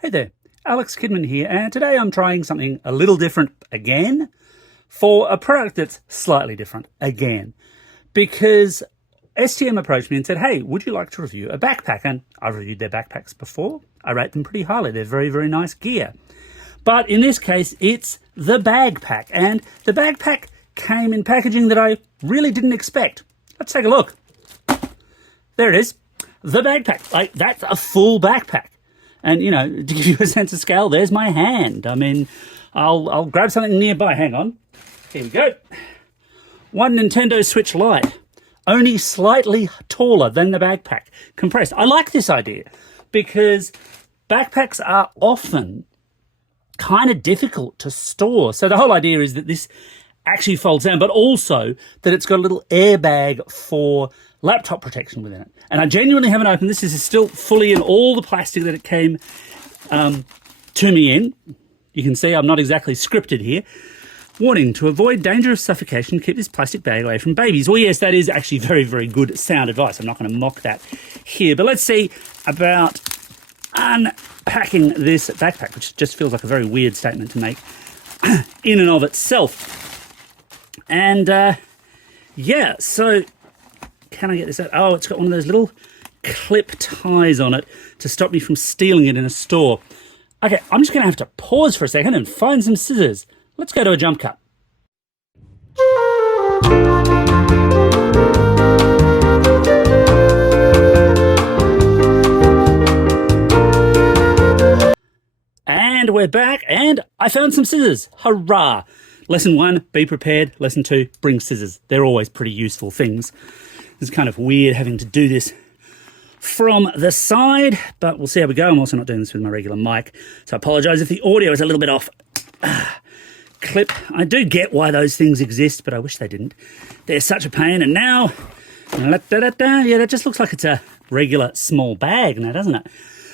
Hey there, Alex Kidman here, and today I'm trying something a little different again for a product that's slightly different again, because STM approached me and said, hey, would you like to review a backpack? And I've reviewed their backpacks before. I rate them pretty highly. They're very, very nice gear. But in this case, it's the Bagpack, and the Bagpack came in packaging that I really didn't expect. Let's take a look. There it is, the Bagpack. Like, that's a full backpack. And, you know, to give you a sense of scale, there's my hand. I mean, I'll grab something nearby. Hang on. Here we go. One Nintendo Switch Lite, only slightly taller than the Bagpack, compressed. I like this idea because backpacks are often kind of difficult to store. So the whole idea is that this actually folds down, but also that it's got a little airbag for laptop protection within it. And I genuinely haven't opened this. This is still fully in all the plastic that it came to me in. You can see I'm not exactly scripted here. Warning, to avoid dangerous suffocation, keep this plastic bag away from babies. Well, yes, that is actually very, very good sound advice. I'm not going to mock that here. But let's see about unpacking this backpack, which just feels like a very weird statement to make in and of itself. And yeah, so can I get this out? Oh, it's got one of those little clip ties on it to stop me from stealing it in a store. Okay, I'm just going to have to pause for a second and find some scissors. Let's go to a jump cut. And we're back, and I found some scissors. Hurrah! Lesson 1, be prepared. Lesson 2, bring scissors. They're always pretty useful things. It's kind of weird having to do this from the side, but we'll see how we go. I'm also not doing this with my regular mic, so I apologise if the audio is a little bit off. Clip. I do get why those things exist, but I wish they didn't. They're such a pain, and now, yeah, that just looks like it's a regular small bag now, doesn't it?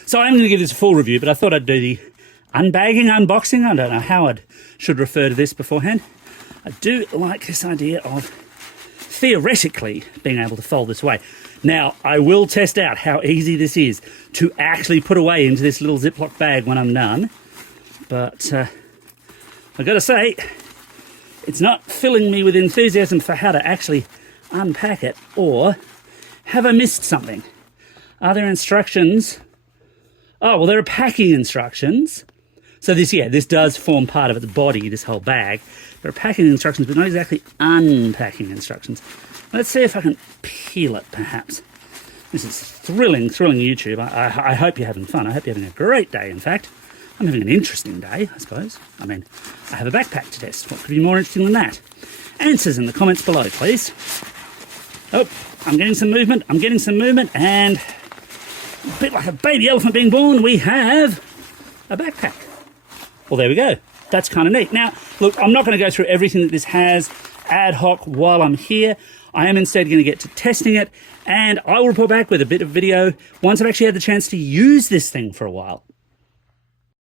So I'm going to give this a full review, but I thought I'd do the unbagging, unboxing. I don't know how I should refer to this beforehand. I do like this idea of theoretically being able to fold this away. Now, I will test out how easy this is to actually put away into this little Ziploc bag when I'm done. But I've got to say, it's not filling me with enthusiasm for how to actually unpack it. Or have I missed something? Are there instructions? Oh, well, there are packing instructions. So this does form part of its body, this whole bag. There are packing instructions, but not exactly unpacking instructions. Let's see if I can peel it, perhaps. This is thrilling YouTube. I hope you're having fun. I hope you're having a great day, in fact. I'm having an interesting day, I suppose. I mean, I have a backpack to test. What could be more interesting than that? Answers in the comments below, please. Oh, I'm getting some movement. And a bit like a baby elephant being born, we have a backpack. Well, there we go. That's kind of neat. Now, look, I'm not going to go through everything that this has ad hoc while I'm here. I am instead going to get to testing it, and I will report back with a bit of video once I've actually had the chance to use this thing for a while.